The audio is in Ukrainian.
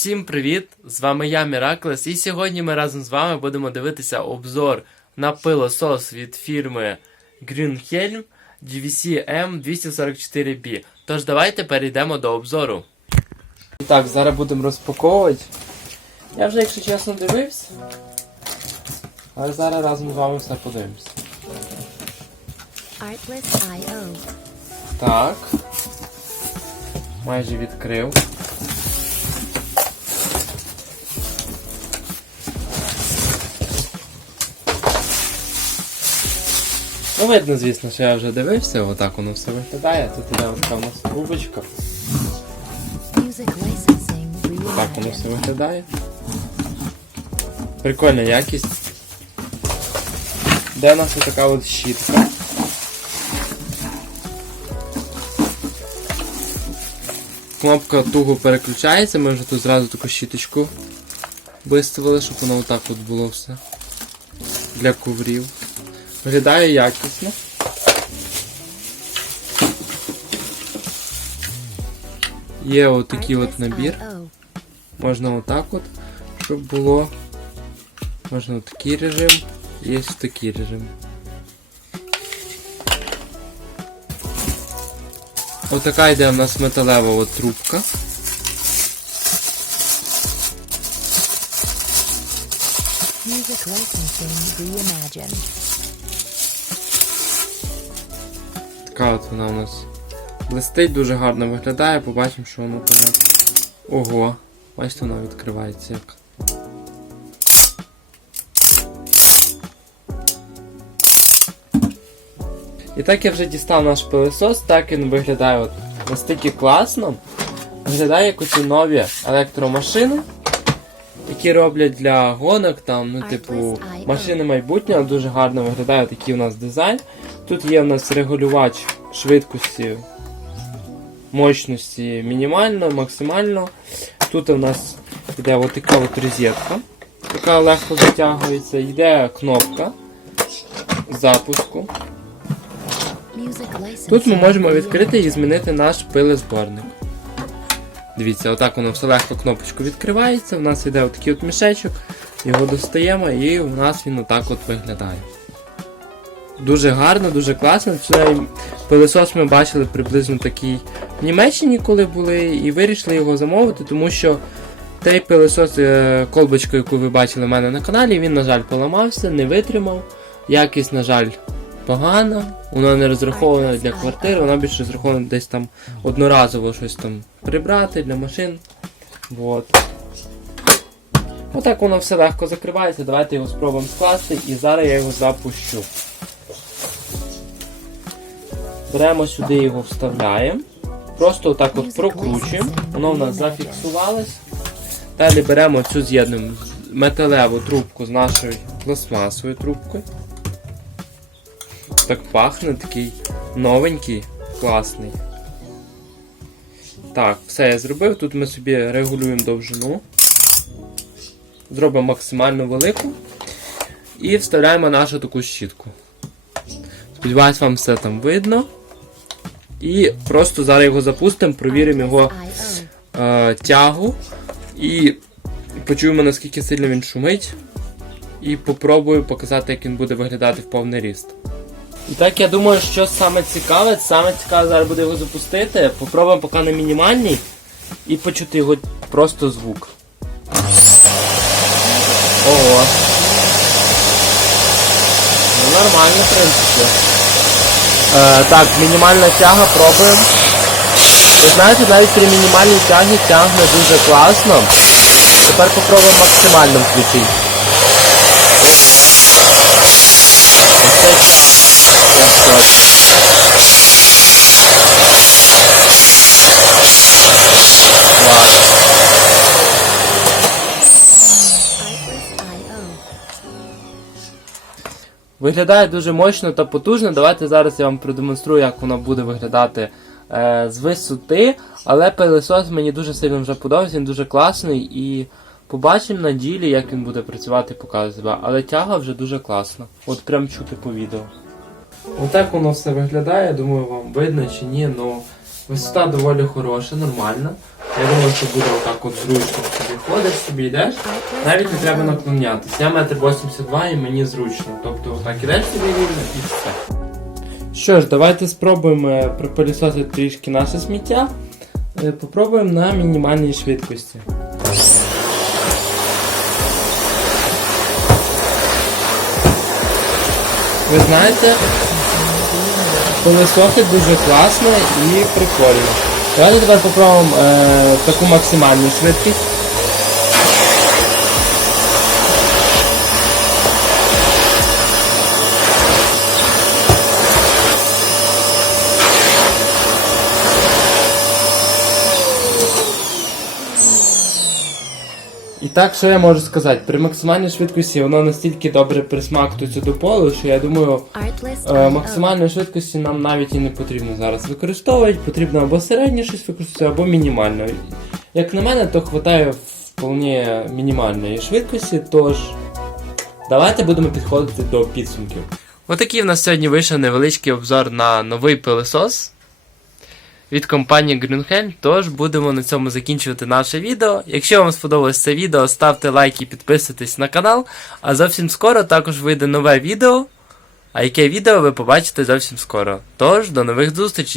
Всім привіт! З вами я, Міраклес, і сьогодні ми разом з вами будемо дивитися обзор на пилосос від фірми Grünhelm GVC M244B. Тож давайте перейдемо до обзору. І так, зараз будемо розпаковувати. Я вже, якщо чесно, дивився. Але зараз разом з вами все подивимося. Artlist.io. Так. Майже відкрив. Ну, видно, звісно, що я вже дивився, отак воно все виглядає. Тут іде така у нас трубочка. Music licensing Так воно все виглядає. Прикольна якість. Де у нас така от щітка. Кнопка туго переключається, ми вже тут зразу таку щіточку виставили, щоб воно отак от було все. Для коврів. Виглядає якісно. Є отакий от набір. Можна отак от, щоб було. Можна от такий режим, є такий режим. Отака йде у нас металева от трубка. Music licensing reimagined. Така от вона у нас блистить, дуже гарно виглядає, побачимо, що воно понятно. Ого, бачите, вона відкривається як. І так я вже дістав наш пилосос, так він виглядає от настільки класно. Виглядає як оці нові електромашини, які роблять для гонок, там, ну, типу, машини майбутнього, дуже гарно виглядає такий у нас дизайн. Тут є у нас регулювач швидкості, мощності мінімально, максимально. Тут у нас йде така от розетка, яка легко затягується, йде кнопка запуску. Тут ми можемо відкрити і змінити наш пилезборник. Дивіться, отак воно все легко кнопочку відкривається. У нас йде отакий от мішечок, його достаємо і у нас він отак от виглядає. Дуже гарно, дуже класно. Цей пилосос ми бачили приблизно такий в Німеччині, коли були, і вирішили його замовити, тому що той пилосос, е, колбочку, яку ви бачили в мене на каналі, він, на жаль, поламався, не витримав. Якість, на жаль, погана, вона не розрахована для квартир, вона більше розрахована десь там одноразово щось там прибрати для машин. Вот. Отак воно все легко закривається. Давайте його спробуємо скласти і зараз я його запущу. Беремо сюди його вставляємо. Просто отак от прокручуємо. Воно в нас зафіксувалось. Далі беремо цю з'єднуємо металеву трубку з нашою пластмасовою трубкою. Так пахне, такий новенький, класний. Так, все я зробив. Тут ми собі регулюємо довжину. Зробимо максимально велику. І вставляємо нашу таку щітку. Сподіваюсь, вам все там видно. І просто зараз його запустимо, провіримо його е, тягу і почуємо наскільки сильно він шумить. І попробую показати, як він буде виглядати в повний ріст. І так я думаю, що саме цікаве, саме цікаве зараз буде його запустити. Попробуємо поки на мінімальній і почути його просто звук. Ого. Ну, нормально, в принципі. Е, так, мінімальна тяга пробуємо. Ви знаєте, навіть при мінімальній тягі тягне дуже класно. Тепер попробуємо максимально включити. Artlist.io. Виглядає дуже мощно та потужно. Давайте зараз я вам продемонструю, як воно буде виглядати е, з висоти. Але пилосос мені дуже сильно вже подобається, він дуже класний і побачимо на ділі, як він буде працювати показувати. Але тяга вже дуже класна. От прям чути по відео. Отак воно все виглядає, думаю, вам видно чи ні, але висота доволі хороша, нормальна. Я думаю, що буде отак от зручно собі ходиш собі йдеш, навіть не треба наклонятися. Я метр 82 і мені зручно. Тобто так ідеш собі вільно і все. Що ж, давайте спробуємо е, пропилісосити трішки наше сміття. Е, Попробуємо на мінімальній швидкості. Ви знаєте, пилисосить дуже класно і прикольно. Давайте тепер попробуємо е, таку максимальну швидкість. Так, що я можу сказати? При максимальній швидкості воно настільки добре присмактується до полу, що я думаю, Е. Максимальної швидкості нам навіть і не потрібно зараз використовувати. Потрібно або середнє щось використовувати, або мінімально. Як на мене, то вистачає вполне мінімальної швидкості, тож давайте будемо підходити до підсумків. Отакий в нас сьогодні вийшов невеличкий обзор на новий пилосос від компанії Grünheld, тож будемо на цьому закінчувати наше відео. Якщо вам сподобалось це відео, ставте лайк і підписуйтесь на канал. А зовсім скоро також вийде нове відео. А яке відео ви побачите зовсім скоро. Тож, до нових зустрічей!